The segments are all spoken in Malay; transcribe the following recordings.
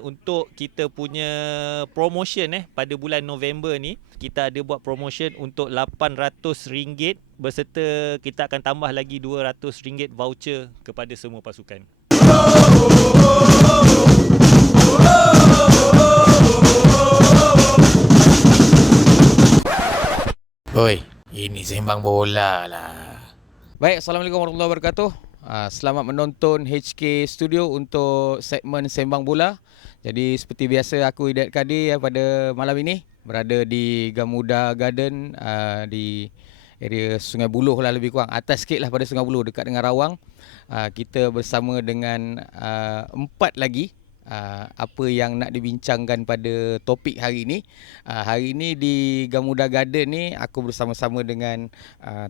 Untuk kita punya promotion pada bulan November ni, kita ada buat promotion untuk RM800 berserta kita akan tambah lagi RM200 voucher kepada semua pasukan. Oi, ini sembang bola lah. Baik, Assalamualaikum warahmatullahi wabarakatuh. Selamat menonton HK Studio untuk segmen Sembang Bola. Jadi seperti biasa aku Hidayat Kadir pada malam ini berada di Gamuda Garden di area Sungai Buloh lah, lebih kurang atas sikit lah pada Sungai Buloh dekat dengan Rawang. Kita bersama dengan 4 lagi apa yang nak dibincangkan pada topik hari ini. Hari ini di Gamuda Garden ni aku bersama-sama dengan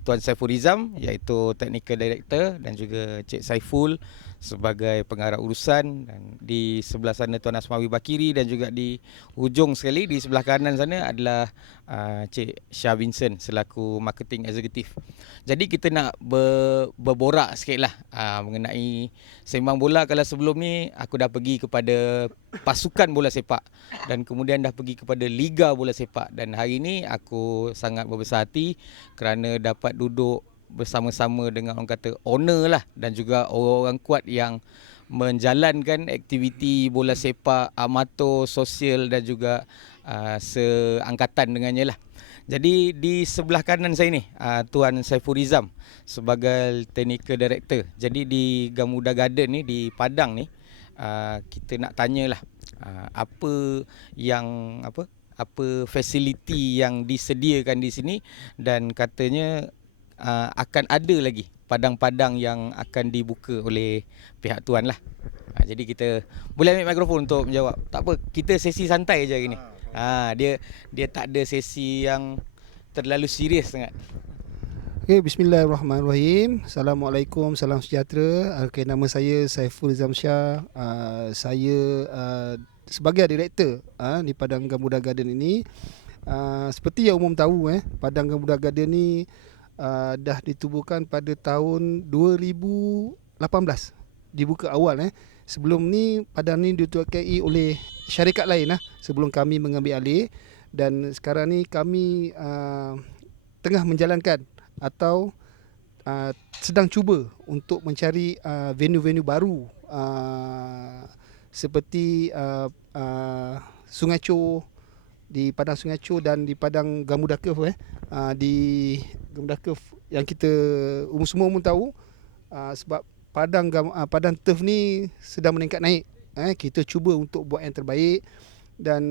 Tuan Saiful Rizam, iaitu Technical Director, dan juga Cik Saiful sebagai pengarah urusan, dan di sebelah sana Tuan Asmawi Bakiri, dan juga di hujung sekali di sebelah kanan sana adalah Cik Shah Vincent selaku Marketing Executive. Jadi kita nak berborak sikit lah mengenai sembang bola. Kalau sebelum ni aku dah pergi kepada pasukan bola sepak dan kemudian dah pergi kepada Liga Bola Sepak, dan hari ini aku sangat berbesar hati kerana dapat duduk bersama-sama dengan orang kata owner lah, dan juga orang-orang kuat yang menjalankan aktiviti bola sepak amatur, sosial, dan juga seangkatan dengannya lah. Jadi di sebelah kanan saya ni Tuan Saiful Rizam sebagai Technical Director. Jadi di Gamuda Garden ni di Padang ni kita nak tanyalah apa yang apa fasiliti yang disediakan di sini, dan katanya akan ada lagi padang-padang yang akan dibuka oleh pihak tuan lah. Jadi kita boleh ambil mikrofon untuk menjawab. Tak apa, kita sesi santai je hari ni. Dia tak ada sesi yang terlalu serius sangat. Okay, bismillahirrahmanirrahim. Assalamualaikum, salam sejahtera. Okay, nama saya Saiful Rizam Shah. Saya sebagai director di Padang Gamuda Garden ini. Seperti yang umum tahu, Padang Gamuda Garden ni dah ditubuhkan pada tahun 2018. Dibuka awal. Sebelum ni Padang ni ditubuhkan oleh syarikat lain sebelum kami mengambil alih, dan sekarang ni kami tengah menjalankan atau sedang cuba untuk mencari venue-venue baru seperti Sungai Chor, di Padang Sungai Chor, dan di Padang Gamuda Curve di Gamuda Curve yang kita semua umum tahu, sebab Padang Turf ni sedang meningkat naik. Kita cuba untuk buat yang terbaik, dan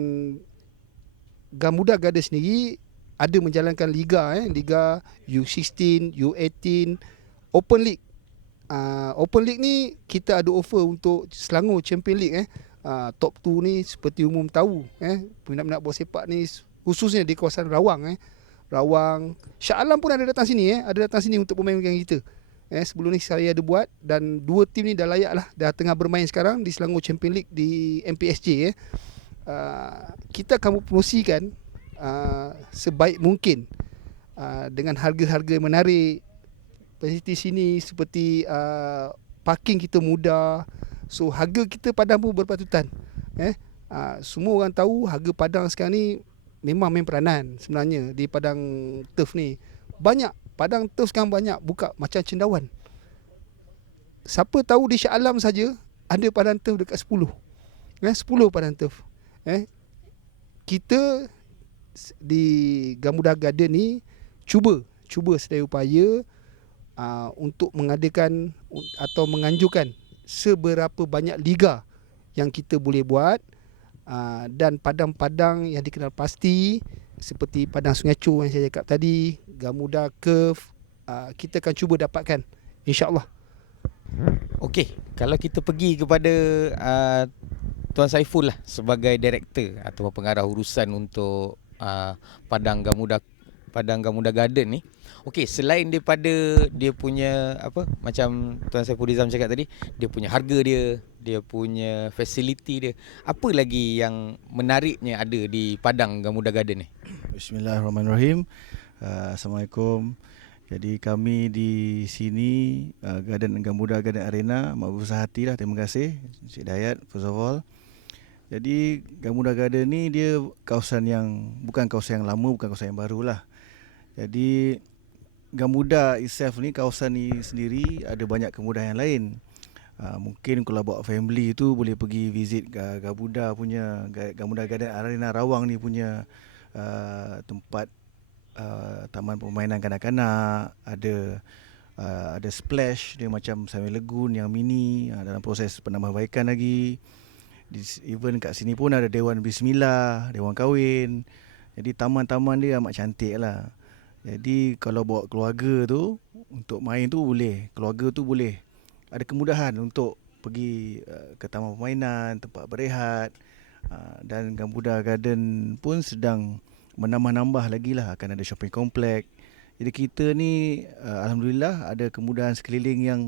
Gamuda Garden sendiri ada menjalankan liga, liga U16, U18, Open League. Open League ni kita ada offer untuk Selangor Champion League. Top 2 ni seperti umum tahu, peminat-peminat bola sepak ni khususnya di kawasan Rawang, Rawang, Shah Alam pun ada datang sini, ada datang sini untuk bermain dengan kita. Sebelum ni saya ada buat, dan 2 tim ni dah layak lah, dah tengah bermain sekarang di Selangor Champion League di MPSJ. Kita akan promosikan sebaik mungkin dengan harga-harga menarik. Fasiliti sini seperti parking kita mudah, so harga kita Padang pun berpatutan. Semua orang tahu harga Padang sekarang ni memang main peranan sebenarnya di Padang Turf ni. Banyak Padang Turf sekarang banyak buka macam cendawan. Siapa tahu di Shah Alam saja ada Padang Turf dekat 10. 10 Padang Turf. Kita di Gamuda Garden ni cuba sedaya upaya untuk mengadakan atau menganjurkan seberapa banyak liga yang kita boleh buat, dan padang-padang yang dikenal pasti seperti Padang Sungai Chor yang saya cakap tadi, Gamuda Curve, kita akan cuba dapatkan, insya-Allah. Okey, kalau kita pergi kepada Tuan Saiful lah sebagai director atau pengarah urusan untuk Padang Gamuda Garden ni. Okey, selain daripada dia punya macam Tuan Saiful Rizam cakap tadi, dia punya harga dia punya fasiliti dia, apa lagi yang menariknya ada di Padang Gamuda Garden ni? Bismillahirrahmanirrahim. Assalamualaikum. Jadi kami di sini Gamuda Garden Arena, amat berbesar hati lah. Terima kasih Cik Dayat, first of all. Jadi Gamuda Garden ni dia kawasan yang bukan kawasan yang lama, bukan kawasan yang baru lah. Jadi Gamuda itself ni, kawasan ni sendiri ada banyak kemudahan yang lain. Mungkin kalau bawa family tu boleh pergi visit Gamuda punya, Gamuda Garden Arena Rawang ni punya tempat taman permainan kanak-kanak, ada splash dia macam Sunway Lagoon yang mini, dalam proses penambahbaikan lagi. Even kat sini pun ada Dewan Bismillah, Dewan Kahwin. Jadi taman-taman dia amat cantik lah. Jadi kalau bawa keluarga tu untuk main tu boleh, keluarga tu boleh. Ada kemudahan untuk pergi ke taman permainan, tempat berehat. Dan Gamuda Garden pun sedang menambah-nambah lagi lah, akan ada shopping complex. Jadi kita ni alhamdulillah ada kemudahan sekeliling yang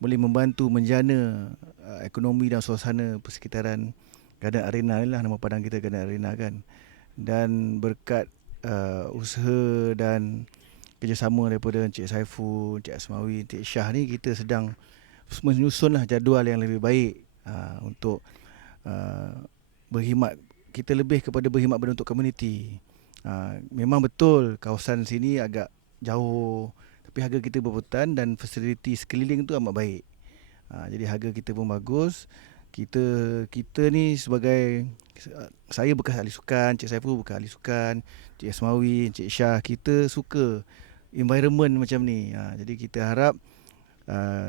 boleh membantu menjana ekonomi dan suasana persekitaran Garden Arena ni lah, nama padang kita Garden Arena kan. Dan berkat usaha dan kerjasama daripada Encik Saiful, Encik Asmawi, Encik Syah ni, kita sedang menyusunlah jadual yang lebih baik untuk berkhidmat. Kita lebih kepada berkhidmat untuk komuniti. Memang betul kawasan sini agak jauh, tapi harga kita berputan dan fasiliti sekeliling tu amat baik. Jadi harga kita pun bagus. Kita ni sebagai, saya bekas ahli sukan, Encik Saiful bekas ahli sukan, Encik Asmawi, Encik Syah, kita suka environment macam ni. Jadi kita harap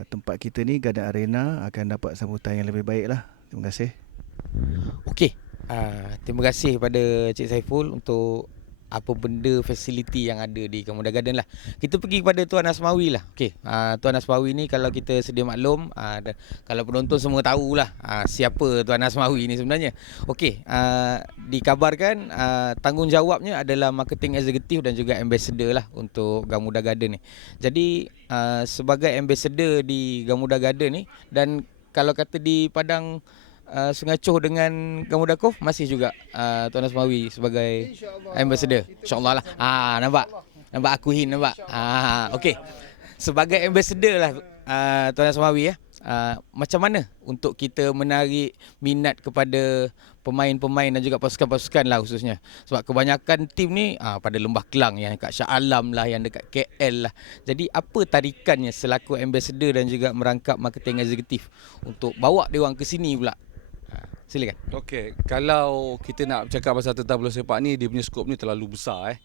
tempat kita ni, Garden Arena, akan dapat sambutan yang lebih baik lah. Terima kasih. Okey, terima kasih pada Cik Saiful untuk apa benda fasiliti yang ada di Gamuda Garden lah. Kita pergi kepada Tuan Asmawi lah. Okey, Tuan Asmawi ni kalau kita sedia maklum, kalau penonton semua tahulah siapa Tuan Asmawi ni sebenarnya. Okey, dikabarkan tanggungjawabnya adalah marketing eksekutif dan juga ambassador lah untuk Gamuda Garden ni. Jadi sebagai ambassador di Gamuda Garden ni, dan kalau kata di Padang Sungai Choh dengan Gamuda Cove masih juga Tuan Asmawi sebagai ambassador. InsyaAllah lah. Nampak akuin nampak. Okey. Sebagai ambassador lah Tuan Asmawi macam mana untuk kita menarik minat kepada pemain-pemain dan juga pasukan-pasukan lah khususnya. Sebab kebanyakan tim ni pada Lembah Kelang, yang dekat Shah Alam lah, yang dekat KL lah. Jadi apa tarikannya selaku ambassador dan juga merangkap marketing eksekutif untuk bawa dia orang ke sini pula? Silakan. Okey, kalau kita nak bercakap pasal tentang bola sepak ni, dia punya skop ni terlalu besar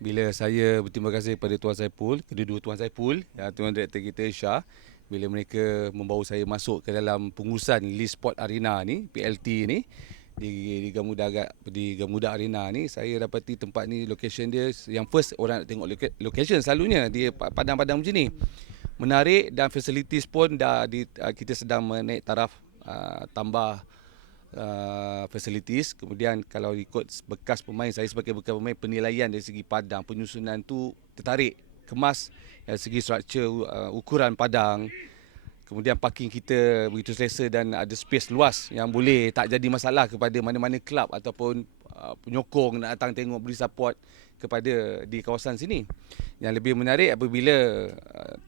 Bila saya berterima kasih kepada Tuan Saiful, kedua-dua Tuan Saiful, Tuan Direktor kita Syah, bila mereka membawa saya masuk ke dalam pengurusan List Sport Arena ni, PLT ni, di Gamuda Arena ni, saya dapati tempat ni, location dia, yang first orang nak tengok location selalunya dia padang-padang macam ni. Menarik, dan facilities pun kita sedang menaik taraf tambah facilities. Kemudian kalau ikut bekas pemain, saya sebagai bekas pemain, penilaian dari segi padang, penyusunan tu tertarik, kemas dari segi struktur, ukuran padang. Kemudian parking kita begitu selesa dan ada space luas yang boleh tak jadi masalah kepada mana-mana kelab ataupun penyokong nak datang tengok, beri support kepada di kawasan sini. Yang lebih menarik apabila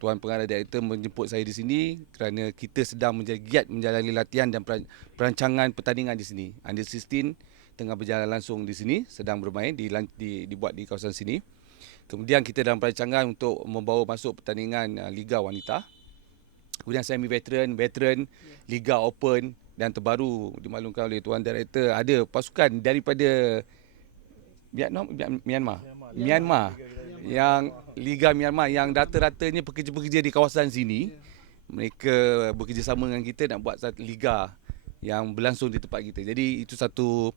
Tuan Pengarah Direktor menjemput saya di sini kerana kita sedang giat menjalani latihan dan perancangan pertandingan di sini. Under 16 tengah berjalan langsung di sini, sedang bermain dibuat di kawasan sini. Kemudian kita dalam perancangan untuk membawa masuk pertandingan Liga Wanita. Kemudian semi veteran, Liga Open, dan terbaru dimaklumkan oleh Tuan Direktor ada pasukan daripada Myanmar yang Liga Myanmar yang rata-ratanya pekerja-pekerja di kawasan sini. Mereka bekerjasama dengan kita nak buat satu liga yang berlangsung di tempat kita. Jadi itu satu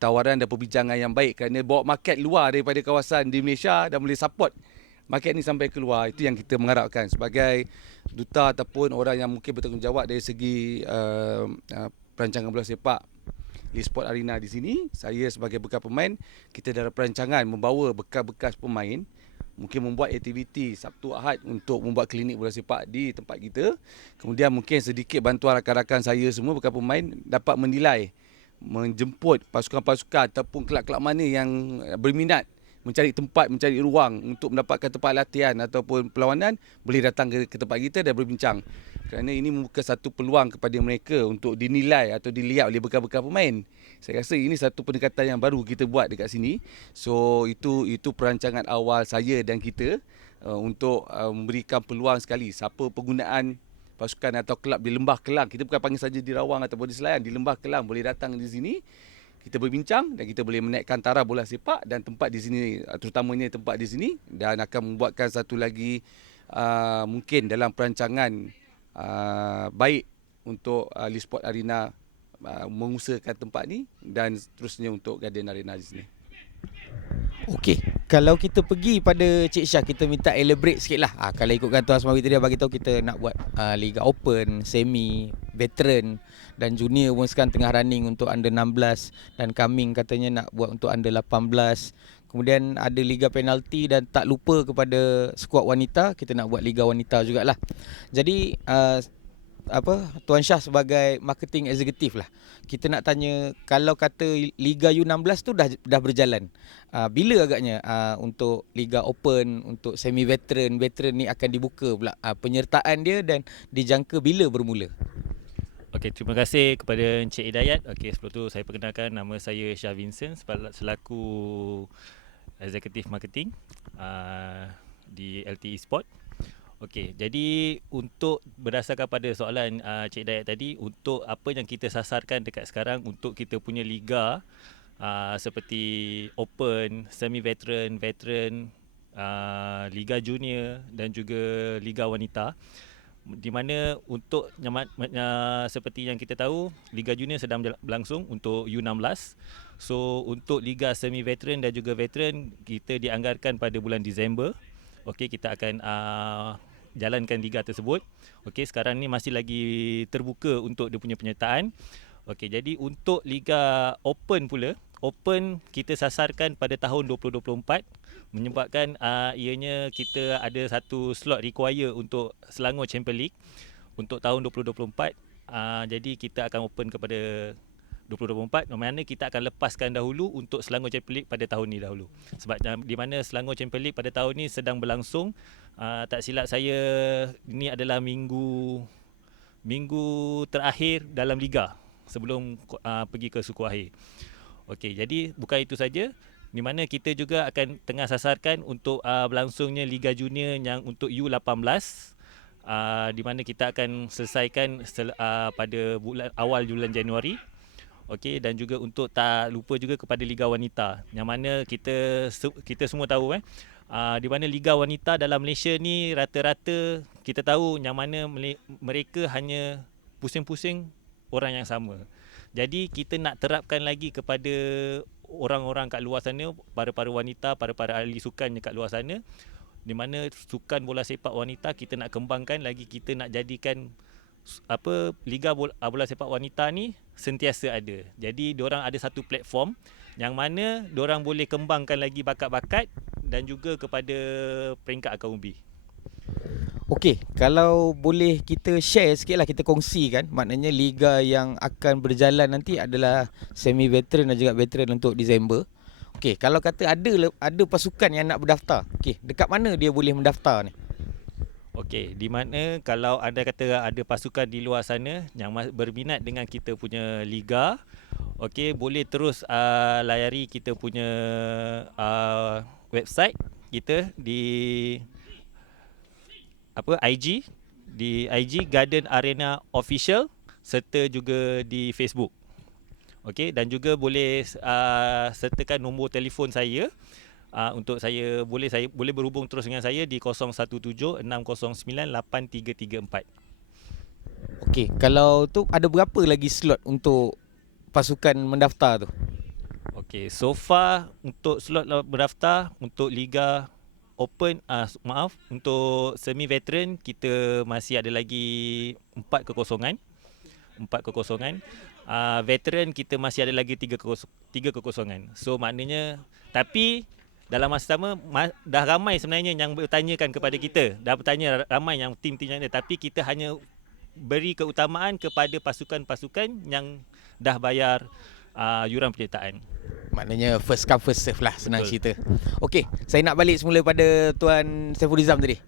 tawaran dan perbincangan yang baik kerana bawa market luar daripada kawasan di Malaysia dan boleh support market ni sampai keluar. Itu yang kita mengharapkan sebagai duta ataupun orang yang mungkin bertanggungjawab dari segi perancangan bola sepak di Sport Arena di sini. Saya sebagai bekas pemain, kita dalam perancangan membawa bekas-bekas pemain, mungkin membuat aktiviti Sabtu Ahad untuk membuat klinik bola sepak di tempat kita. Kemudian mungkin sedikit bantuan rakan-rakan saya semua bekas pemain dapat menilai, menjemput pasukan-pasukan ataupun kelab-kelab mana yang berminat mencari tempat, mencari ruang untuk mendapatkan tempat latihan ataupun perlawanan, boleh datang ke tempat kita dan berbincang. Kerana ini membuka satu peluang kepada mereka untuk dinilai atau dilihat oleh bekas-bekas pemain. Saya rasa ini satu pendekatan yang baru kita buat dekat sini. So itu perancangan awal saya dan kita untuk memberikan peluang sekali siapa penggunaan pasukan atau kelab di Lembah Kelang. Kita bukan panggil saja di Rawang ataupun di Selayang, di Lembah Kelang boleh datang di sini. Kita berbincang dan kita boleh menaikkan taraf bola sepak dan tempat di sini, terutamanya tempat di sini, dan akan membuatkan satu lagi mungkin dalam perancangan baik untuk Lisport Arena mengusahakan tempat ni dan seterusnya untuk Guardian Arena di sini. Okey, kalau kita pergi pada Cik Syah, kita minta elaborate sikit lah. Kalau ikutkan Tuan Asmawi tadi, dia bagi tahu kita nak buat Liga Open, Semi, Veteran dan Junior pun sekarang tengah running untuk under 16 dan coming katanya nak buat untuk under 18. Kemudian ada Liga Penalti dan tak lupa kepada skuad wanita, kita nak buat Liga Wanita jugalah. Jadi Tuan Syah sebagai marketing executive lah, kita nak tanya, kalau kata Liga U16 tu dah berjalan, bila agaknya untuk Liga Open, untuk semi veteran ni akan dibuka pula penyertaan dia dan dijangka bila bermula? Okey, terima kasih kepada Encik Hidayat. Okey, sebelum tu saya perkenalkan, nama saya Syah Vincent selaku Executive Marketing di LTE Sport. Okey, jadi untuk berdasarkan pada soalan Cik Hidayat tadi, untuk apa yang kita sasarkan dekat sekarang untuk kita punya liga seperti Open, Semi Veteran, Veteran, Liga Junior dan juga Liga Wanita, di mana untuk seperti yang kita tahu, Liga Junior sedang berlangsung untuk U16. So untuk Liga Semi Veteran dan juga Veteran, kita dianggarkan pada bulan Disember. Okey, kita akan jalankan liga tersebut. Okey, sekarang ni masih lagi terbuka untuk dia punya penyertaan. Okey, jadi untuk Liga Open pula, Open kita sasarkan pada tahun 2024, menyebabkan ianya kita ada satu slot require untuk Selangor Champions League untuk tahun 2024. Jadi kita akan open kepada 2024, mana kita akan lepaskan dahulu untuk Selangor Champions League pada tahun ni dahulu. Sebab di mana Selangor Champions League pada tahun ni sedang berlangsung, tak silap saya ini adalah minggu terakhir dalam liga sebelum pergi ke suku akhir. Okey, jadi bukan itu saja, di mana kita juga akan tengah sasarkan untuk berlangsungnya Liga Junior yang untuk U18, di mana kita akan selesaikan pada awal bulan Januari. Okey, dan juga untuk tak lupa juga kepada Liga Wanita, yang mana kita semua tahu di mana Liga Wanita dalam Malaysia ni rata-rata kita tahu yang mana mereka hanya pusing-pusing orang yang sama. Jadi kita nak terapkan lagi kepada orang-orang kat luar sana, para-para wanita, para-para ahli sukan kat luar sana, di mana sukan bola sepak wanita kita nak kembangkan lagi, kita nak jadikan Liga bola sepak wanita ni sentiasa ada. Jadi diorang ada satu platform yang mana diorang boleh kembangkan lagi bakat-bakat dan juga kepada peringkat akar umbi. Okey, kalau boleh kita share sikit lah, kita kongsikan, maknanya liga yang akan berjalan nanti adalah semi veteran dan juga veteran untuk Disember. Okey, kalau kata ada pasukan yang nak berdaftar, okey, dekat mana dia boleh mendaftar ni? Okey, di mana kalau anda kata ada pasukan di luar sana yang berminat dengan kita punya liga, okey, boleh terus layari kita punya website kita di IG, di IG Guardian Arena Official, serta juga di Facebook. Okey, dan juga boleh sertakan nombor telefon saya. Untuk saya boleh berhubung terus dengan saya di 017-609-8334. Okey, kalau tu ada berapa lagi slot untuk pasukan mendaftar tu? Okey, so far untuk slot berdaftar untuk Liga Open, untuk semi veteran kita masih ada lagi 4 kekosongan. Veteran kita masih ada lagi 3 kekosongan. So maknanya, tapi dalam masa sama dah ramai sebenarnya yang bertanyakan kepada kita. Dah bertanya ramai yang tim-tim yang ada, tapi kita hanya beri keutamaan kepada pasukan-pasukan yang dah bayar yuran penyertaan. Maknanya first come first serve lah, senang Betul. cerita. Okey, saya nak balik semula pada Tuan Saiful Rizam tadi.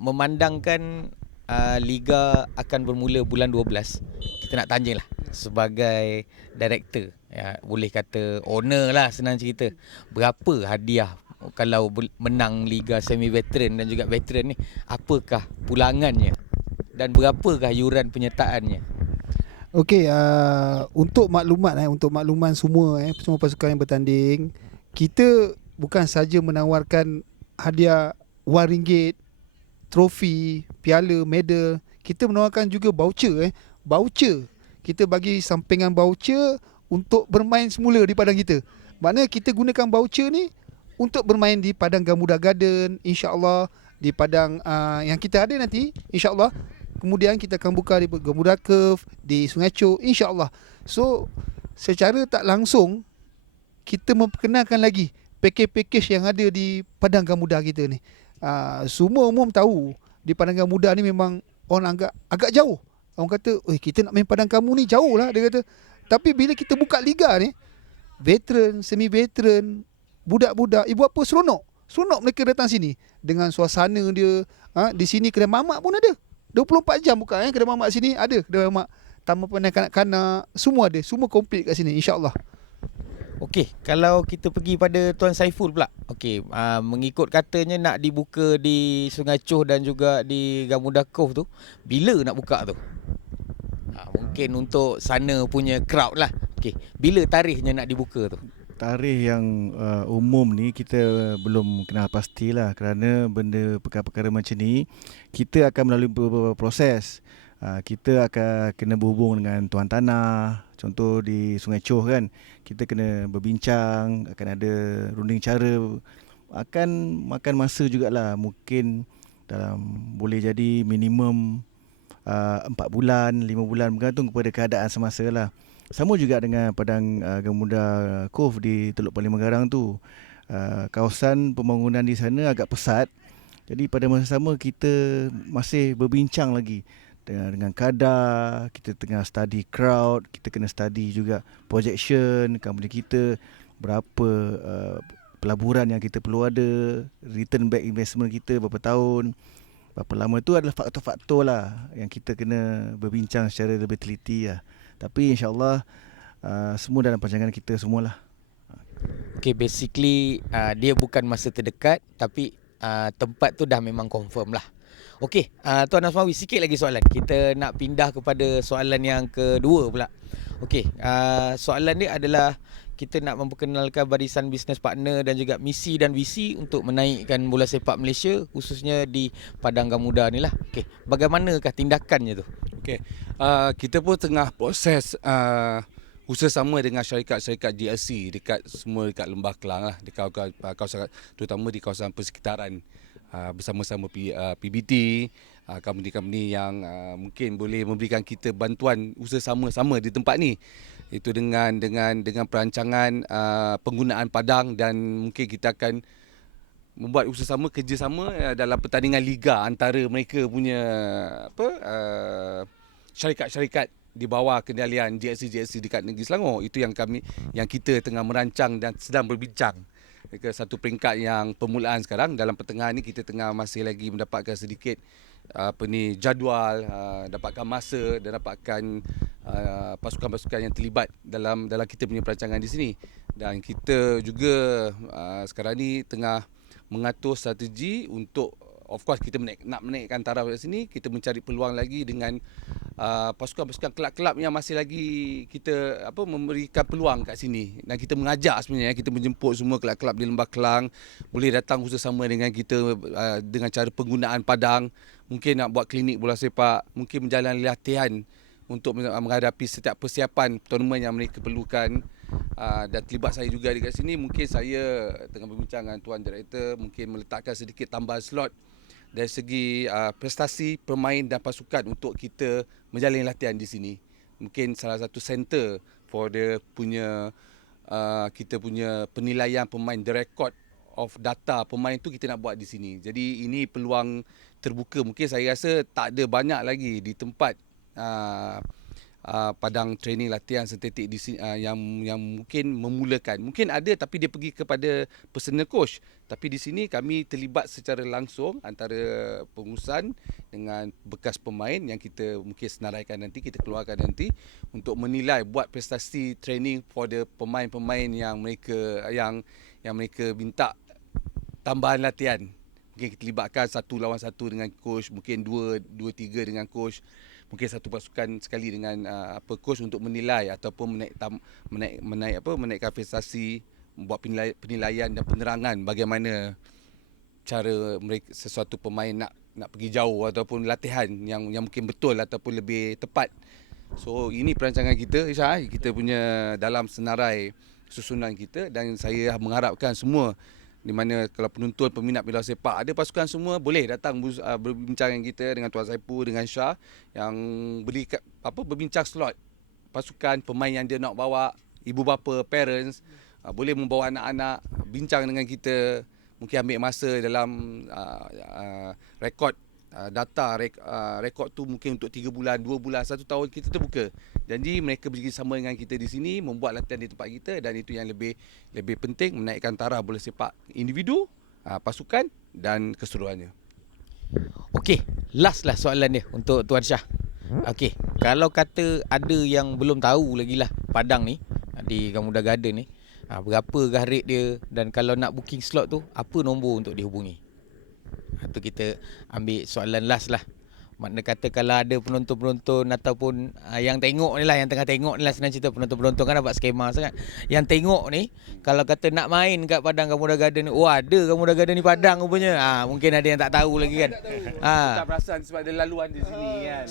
Memandangkan Liga akan bermula bulan 12, kita nak tanya lah sebagai director, ya, boleh kata owner lah, senang cerita. Berapa hadiah kalau menang Liga semi veteran dan juga veteran ni? Apakah pulangannya dan berapakah yuran penyertaannya? Okey, untuk makluman semua semua pasukan yang bertanding, kita bukan saja menawarkan hadiah RM1, trofi, piala, medal, kita menawarkan juga voucher voucher. Kita bagi sampingan voucher untuk bermain semula di padang kita. Maknanya kita gunakan voucher ni untuk bermain di padang Gamuda Garden, insya-Allah di padang yang kita ada nanti, insya-Allah. Kemudian kita akan buka di Gamuda Curve, di Sungai Chow, insya-Allah. So, secara tak langsung kita memperkenalkan lagi pakej-pakej yang ada di padang Gamuda kita ni. Semua umum tahu di padang Gamuda ni memang orang agak jauh. Orang kata, kita nak main padang kamu ni jauh lah, dia kata. Tapi bila kita buka liga ni, veteran, semi veteran, budak-budak, ibu apa seronok. Seronok mereka datang sini dengan suasana dia. Di sini kedai mamak pun ada. 24 jam buka kedai mamak sini ada. Kedai mamak, taman pandai kanak-kanak, semua ada. Semua komplit kat sini, insya-Allah. Okey, kalau kita pergi pada Tuan Saiful pula. Okey, mengikut katanya nak dibuka di Sungai Chow dan juga di Gamuda Cove tu, bila nak buka tu? Mungkin untuk sana punya crowd lah. Okey, bila tarikhnya nak dibuka tu? Tarikh yang umum ni kita belum kenal pastilah, kerana benda perkara-perkara macam ni kita akan melalui beberapa proses. Kita akan kena berhubung dengan tuan tanah. Contoh di Sungai Chow kan, kita kena berbincang, akan ada runding cara, akan makan masa jugalah. Mungkin dalam boleh jadi minimum 4 bulan, 5 bulan, bergantung kepada keadaan semasa lah. Sama juga dengan padang Gamuda Cove di Teluk Parlimen Garang tu. Kawasan pembangunan di sana agak pesat. Jadi pada masa sama kita masih berbincang lagi dengan kadar, kita tengah study crowd, kita kena study juga projection company kita, berapa pelaburan yang kita perlu ada, return back investment kita berapa tahun, berapa lama. Itu adalah faktor-faktor lah yang kita kena berbincang secara lebih teliti lah. Tapi insyaAllah semua dalam panjangan kita semualah. Okay, basically dia bukan masa terdekat, tapi tempat tu dah memang confirm lah. Okey, Tuan Asmawi, sikit lagi soalan. Kita nak pindah kepada soalan yang kedua pula. Okey, soalan dia adalah kita nak memperkenalkan barisan bisnes partner dan juga misi dan visi untuk menaikkan bola sepak Malaysia, khususnya di Padang Gamuda ni lah. Okey, bagaimanakah tindakannya tu? Okey, kita pun tengah proses usaha sama dengan syarikat-syarikat GLC dekat Lembah Kelang lah, di kawasan, terutama di kawasan persekitaran, bersama-sama PBT, company-company yang mungkin boleh memberikan kita bantuan usaha sama-sama di tempat ni. Itu dengan perancangan penggunaan padang, dan mungkin kita akan membuat usaha sama, kerjasama dalam pertandingan liga antara mereka punya syarikat-syarikat di bawah kendalian GLC dekat negeri Selangor. Itu yang kita tengah merancang dan sedang berbincang ke satu peringkat yang permulaan sekarang. Dalam pertengahan ni kita tengah masih lagi mendapatkan sedikit jadual, dapatkan masa dan dapatkan pasukan-pasukan yang terlibat dalam kita punya perancangan di sini. Dan kita juga sekarang ni tengah mengatur strategi untuk, of course, kita nak menaikkan taraf kat sini. Kita mencari peluang lagi dengan pasukan-pasukan kelab-kelab yang masih lagi kita memberikan peluang kat sini. Dan kita mengajak sebenarnya, kita menjemput semua kelab-kelab di Lembah Kelang boleh datang bersama dengan kita dengan cara penggunaan padang. Mungkin nak buat klinik bola sepak, mungkin menjalani latihan untuk menghadapi setiap persiapan tournament yang mereka perlukan. Dan terlibat saya juga di kat sini. Mungkin saya tengah berbincang dengan Tuan Director, mungkin meletakkan sedikit tambahan slot dari segi prestasi pemain dan pasukan untuk kita menjalani latihan di sini. Mungkin salah satu center for the punya kita punya penilaian pemain, the record of data pemain tu kita nak buat di sini. Jadi ini peluang terbuka. Mungkin saya rasa tak ada banyak lagi di tempat padang training latihan sintetik di sini yang mungkin memulakan. Mungkin ada tapi dia pergi kepada personal coach. Tapi di sini kami terlibat secara langsung antara pengurusan dengan bekas pemain yang kita mungkin senaraikan nanti, kita keluarkan nanti untuk menilai buat prestasi training pada pemain-pemain yang mereka minta tambahan latihan. Mungkin kita libatkan 1 lawan 1 dengan coach, mungkin 2-3 dengan coach. Mungkin satu pasukan sekali dengan coach untuk menilai ataupun menaikkan prestasi, buat penilaian dan penerangan bagaimana cara mereka sesuatu pemain nak pergi jauh ataupun latihan yang mungkin betul ataupun lebih tepat. So ini perancangan kita, Isha, kita punya dalam senarai susunan kita, dan saya mengharapkan semua di mana kalau penonton peminat bola sepak ada pasukan semua boleh datang berbincang dengan kita, dengan Tuan Saipul, dengan Shah, yang berbincang slot pasukan, pemain yang dia nak bawa, ibu bapa, parents, boleh membawa anak-anak bincang dengan kita, mungkin ambil masa dalam rekod rekod tu mungkin untuk 3 bulan, 2 bulan, 1 tahun, kita terbuka. Janji mereka bekerjasama dengan kita di sini, membuat latihan di tempat kita, dan itu yang lebih penting, menaikkan taraf bola sepak individu, pasukan dan keseluruhannya. Okey, last lah soalan dia untuk Tuan Shah. Okey, kalau kata ada yang belum tahu lagi lah Padang ni, di Gamuda Garden ni, berapakah rate dia, dan kalau nak booking slot tu, apa nombor untuk dihubungi? Itu kita ambil soalan last lah. Makna kata kalau ada penonton-penonton ataupun yang tengok ni lah, yang tengah tengok ni lah, senang cerita penonton-penonton kan dapat skema sangat. Yang tengok ni, kalau kata nak main kat Padang Gamuda Garden ni, oh ada Gamuda Garden ni Padang rupanya. Mungkin ada yang tak tahu lagi kan. Tak perasan sebab ada laluan di sini kan.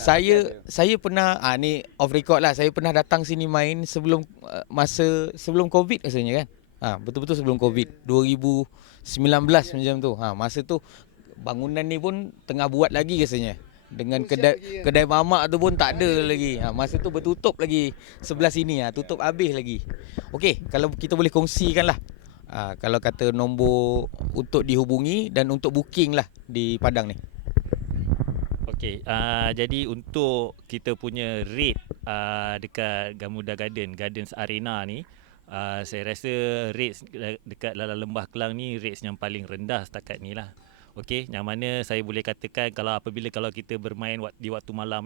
Saya pernah, ni off record lah, saya pernah datang sini main sebelum sebelum Covid rasanya kan. Betul-betul sebelum Covid, 2019 macam tu. Masa tu bangunan ni pun tengah buat lagi rasanya. Dengan kedai mamak tu pun tak ada lagi. Masa tu bertutup lagi sebelah sini, tutup habis lagi. Okey, kalau kita boleh kongsikan lah, kalau kata nombor untuk dihubungi dan untuk booking lah di Padang ni. Okey, jadi untuk kita punya rate dekat Gamuda Gardens Arena ni, saya rasa rates dekat Lalang Lembah Kelang ni rates yang paling rendah setakat ni lah. Okey, yang mana saya boleh katakan kalau kita bermain di waktu malam,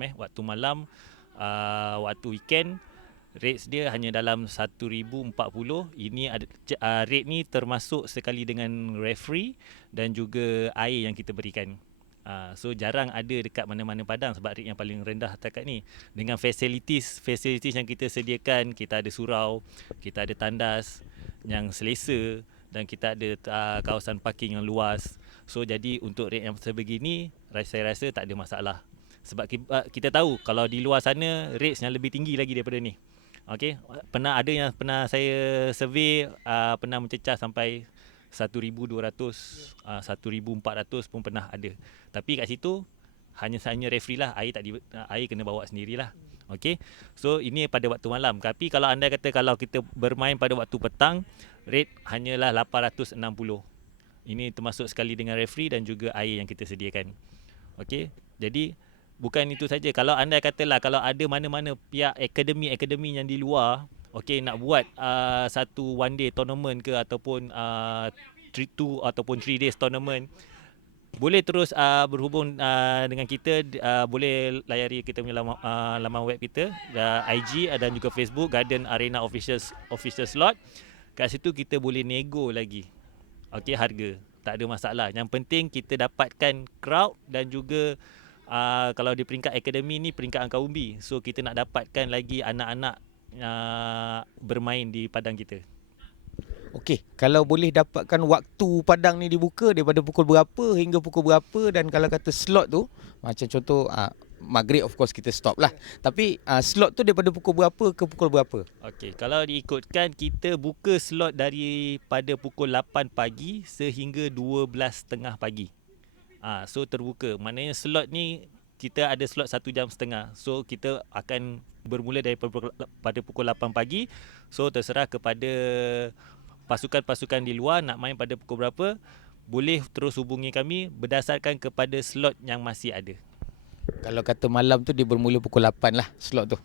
waktu weekend, rates dia hanya dalam 1,040. Ini ada rate ni termasuk sekali dengan referee dan juga air yang kita berikan. So jarang ada dekat mana-mana Padang sebab rate yang paling rendah setakat ni. Dengan facilities yang kita sediakan, kita ada surau, kita ada tandas yang selesa, dan kita ada kawasan parking yang luas. So jadi untuk rate yang sebegini, saya rasa tak ada masalah. Sebab kita tahu kalau di luar sana rates yang lebih tinggi lagi daripada ni. Okey, pernah saya survey, pernah mencecah sampai 1,200, 1,400 pun pernah ada. Tapi kat situ hanya referee lah, air kena bawa sendirilah. Okey. So ini pada waktu malam. Tapi kalau anda kata kalau kita bermain pada waktu petang, rate hanyalah 860. Ini termasuk sekali dengan referee dan juga air yang kita sediakan. Okey. Jadi bukan itu saja. Kalau anda katalah kalau ada mana-mana pihak akademi yang di luar, okey, nak buat satu one day tournament ke ataupun 2 ataupun 3 days tournament, boleh terus berhubung dengan kita, boleh layari kita punya laman web kita, IG dan juga Facebook Garden Arena official slot. Kat situ kita boleh nego lagi. Okey, harga tak ada masalah. Yang penting kita dapatkan crowd dan juga kalau di peringkat akademi ni peringkat angka umbi. So kita nak dapatkan lagi anak-anak bermain di padang kita. Okey, kalau boleh dapatkan waktu padang ni dibuka daripada pukul berapa hingga pukul berapa, dan kalau kata slot tu macam contoh maghrib, of course kita stop lah. Tapi slot tu daripada pukul berapa ke pukul berapa? Okey, kalau diikutkan kita buka slot daripada pukul 8 pagi sehingga 12.30 pagi. So terbuka. Maknanya slot ni kita ada slot 1 jam setengah. So kita akan bermula daripada pukul 8 pagi. So terserah kepada pasukan-pasukan di luar nak main pada pukul berapa, boleh terus hubungi kami berdasarkan kepada slot yang masih ada. Kalau kata malam tu dia bermula pukul 8 lah slot tu.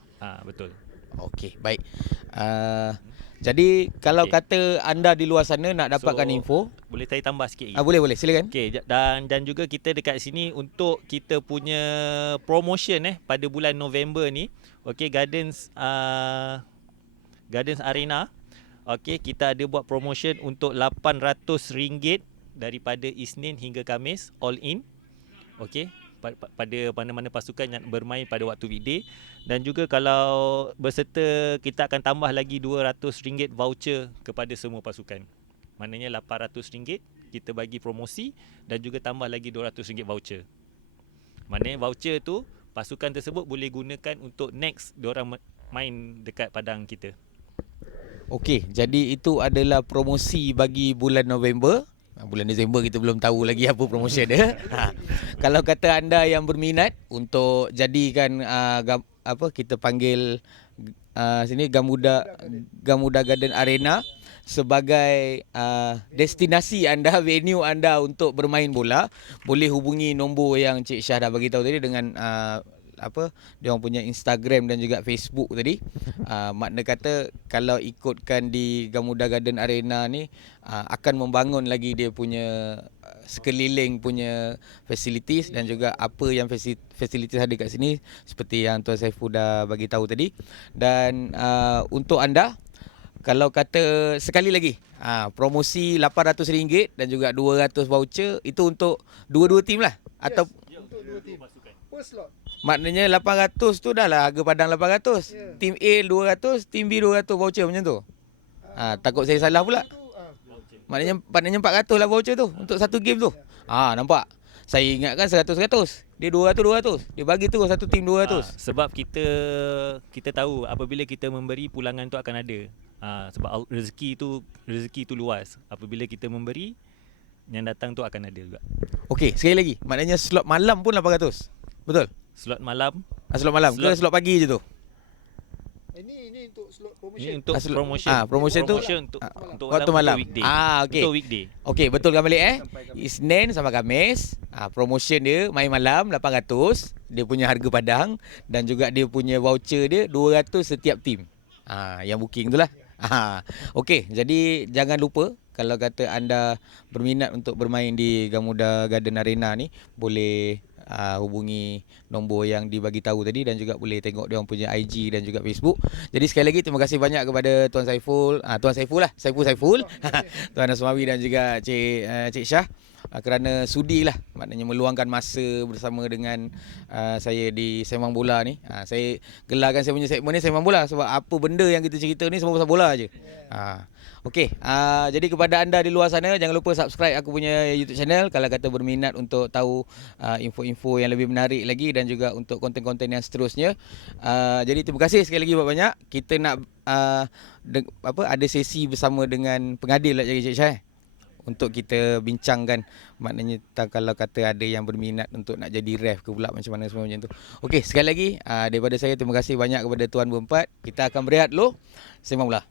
Betul. Okey, baik. Jadi kalau Okey. kata anda di luar sana nak dapatkan info, Boleh saya tambah sikit lagi? boleh silakan. Okey, dan juga kita dekat sini untuk kita punya promotion pada bulan November ni. Okey, Gardens Arena. Okey, kita ada buat promotion untuk RM800 daripada Isnin hingga Khamis all in. Okey, pada mana-mana pasukan yang bermain pada waktu weekday. Dan juga kalau berserta, kita akan tambah lagi RM200 voucher kepada semua pasukan. Maknanya RM800 kita bagi promosi dan juga tambah lagi RM200 voucher. Maknanya voucher tu pasukan tersebut boleh gunakan untuk next diorang main dekat padang kita. Okey, jadi itu adalah promosi bagi bulan November. Bulan Disember kita belum tahu lagi apa promotion dia. Kalau kata anda yang berminat untuk jadikan kita panggil sini Gamuda Garden Arena sebagai destinasi anda, venue anda untuk bermain bola, boleh hubungi nombor yang Cik Syah dah bagi tahu tadi dengan dia orang punya Instagram dan juga Facebook tadi. Makna kata kalau ikutkan di Gamuda Garden Arena ni akan membangun lagi dia punya sekeliling punya facilities dan juga apa yang facilities ada kat sini seperti yang Tuan Saiful dah bagi tahu tadi. Dan untuk anda, kalau kata sekali lagi promosi RM800 dan juga 200 voucher itu untuk dua-dua tim lah. Atau Untuk 2 tim. Per slot. maknanya 800 tu dah lah harga padang 800. Ya. Tim A 200, tim B 200 voucher macam tu. Takut saya salah pula. Maknanya 400 lah voucher tu untuk satu game tu. Nampak. Saya ingatkan 100-100. Dia 200-200. Dia bagi tu satu tim 200. Sebab kita tahu apabila kita memberi, pulangan tu akan ada. Sebab rezeki tu luas. Apabila kita memberi, yang datang tu akan ada juga. Okey, sekali lagi. Maknanya slot malam pun 800. Betul? Slot malam. Slot malam ke slot pagi je tu? Ini untuk slot promotion. Ini untuk slot- promotion. promotion tu untuk waktu malam. Untuk weekday. Okey. Untuk weekday. Okey, betulkan balik Isnin sampai Khamis. Promotion dia main malam 800. Dia punya harga padang dan juga dia punya voucher dia 200 setiap tim. Yang booking tu lah. Okey, jadi jangan lupa kalau kata anda berminat untuk bermain di Gamuda Garden Arena ni, boleh hubungi nombor yang dibagi tahu tadi dan juga boleh tengok dia orang punya IG dan juga Facebook. Jadi sekali lagi terima kasih banyak kepada Tuan Saiful, Saiful, Tuan Asmawi dan juga Cik Syah kerana sudilah, maknanya meluangkan masa bersama dengan saya di Sembang Bola ni. Saya gelarkan saya punya segmen ni Sembang Bola sebab apa benda yang kita cerita ni semua pasal bola je. Okey, jadi kepada anda di luar sana, jangan lupa subscribe aku punya YouTube channel kalau kata berminat untuk tahu info-info yang lebih menarik lagi dan juga untuk konten-konten yang seterusnya. Jadi terima kasih sekali lagi banyak. Kita nak ada sesi bersama dengan pengadil lah Cik Syah untuk kita bincangkan, maknanya kalau kata ada yang berminat untuk nak jadi ref ke pula macam mana semua macam tu. Okey, sekali lagi daripada saya terima kasih banyak kepada tuan berempat. Kita akan berehat dulu. Sembang Bola.